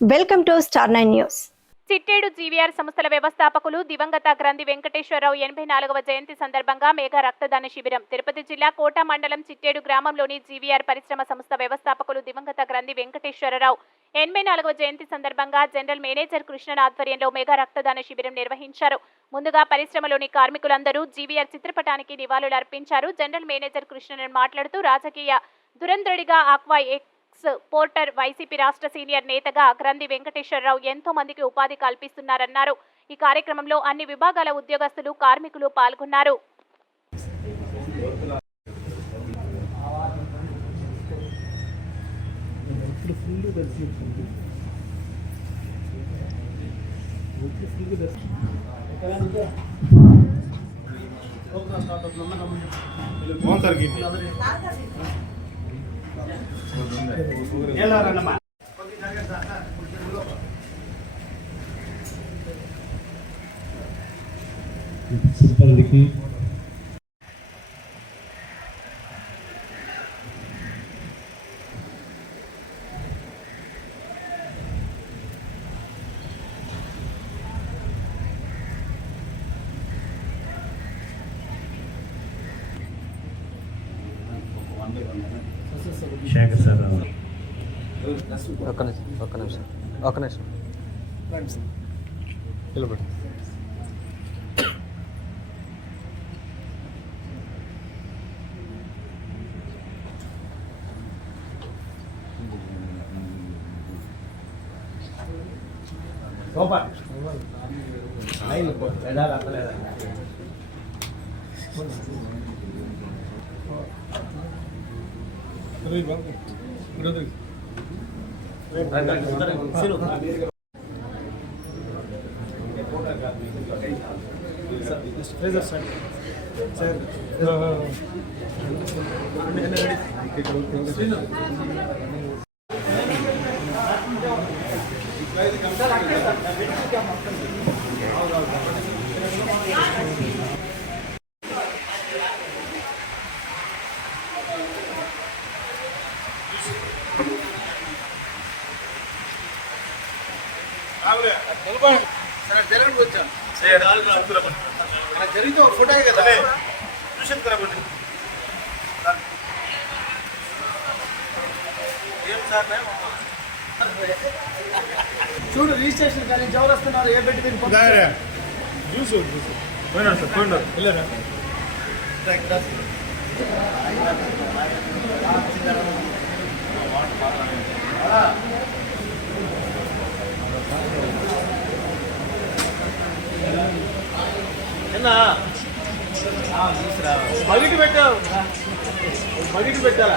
Welcome to star 9 news. Chittedu GVR సంస్థల వ్యవస్థాపకులు దివంగత గ్రంథి వెంకటేశ్వరరావు 84వ జయంతి సందర్భంగా మెగా రక్తదాన శిబిరం. తిరుపతి జిల్లా కోట మండలం చిట్టేడు గ్రామంలోని జీవీఆర్ పరిశ్రమ సంస్థ వ్యవస్థాపకులు దివంగత గ్రంథి వెంకటేశ్వరరావు 84వ జయంతి సందర్భంగా జనరల్ మేనేజర్ కృష్ణన్ ఆధ్వర్యంలో మెగా రక్తదాన శిబిరం నిర్వహించారు. ముందుగా పరిశ్రమలోని కార్మికులందరూ జీవీఆర్ చిత్రపటానికి నివాళులర్పించారు. జనరల్ మేనేజర్ కృష్ణన్ మాట్లాడుతూ రాజకీయ దురంధ్రుడిగా ఆక్వా పోర్టర్ వైసీపీ రాష్ట్ర సీనియర్ నేతగా గ్రంథి వెంకటేశ్వరరావు ఎంతో మందికి ఉపాధి కల్పిస్తున్నారన్నారు. ఈ కార్యక్రమంలో అన్ని విభాగాల ఉద్యోగస్తులు, కార్మికులు పాల్గొన్నారు. సిబ్బందికి శేఖర్ సార్ ఒక్క నిమిషం నిలబడి జరిగితే ఒక ఫోటో కదా ట్యూషన్ కరబండి ఏం సార్ చూడు రిజిస్ట్రేషన్ కానీ ఎవరు వస్తున్నారు ఏ పెట్టి బగిటి పెట్టావు బగిటి పెట్టాలా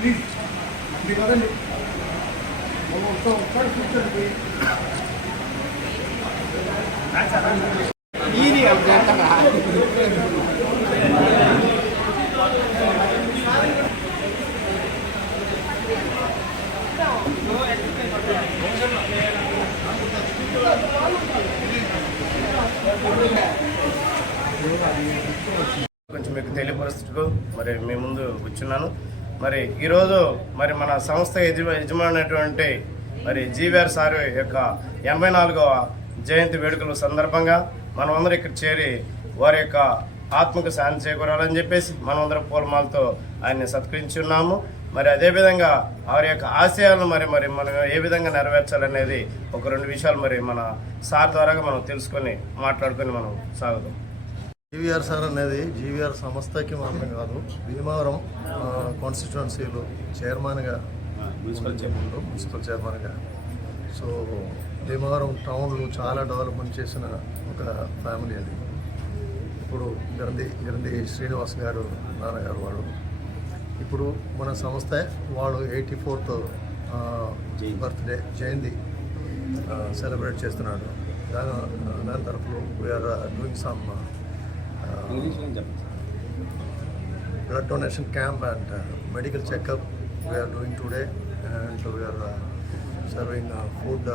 ఇది కొంచెం మీకు తెలియపరుస్తూ మరి మీ ముందు కూర్చున్నాను. మరి ఈరోజు మరి మన సంస్థ యజమానైనటువంటి మరి జీవీఆర్ సార్ యొక్క 84వ జయంతి వేడుకల సందర్భంగా మనమందరం ఇక్కడ చేరి వారి యొక్క ఆత్మకు శాంతి చేకూరాలని చెప్పేసి మనమందరం పూలమాలతో ఆయన్ని సత్కరించి ఉన్నాము. మరి అదేవిధంగా వారి యొక్క ఆశయాలను మరి మనం ఏ విధంగా నెరవేర్చాలనేది ఒక 2 విషయాలు మరి మన సార్ ద్వారాగా మనం తెలుసుకొని మాట్లాడుకొని మనం సాగుదాం. జీవీఆర్ సార్ అనేది జీవీఆర్ సంస్థకి మాత్రం కాదు, భీమవరం కాన్స్టిట్యుయెన్సీలో చైర్మన్గా మున్సిపల్ చైర్మన్గా. సో భీమవరం టౌన్లో చాలా డెవలప్మెంట్ చేసిన ఒక ఫ్యామిలీ అది. ఇప్పుడు గ్రంథి శ్రీనివాస్ గారు నాన్నగారు వాడు. ఇప్పుడు మన సంస్థ వాళ్ళు 84th బర్త్డే జయంతి సెలబ్రేట్ చేస్తున్నాడు. దాని తరఫున we're doing some blood donation camp and medical checkup we are doing today, and we are serving food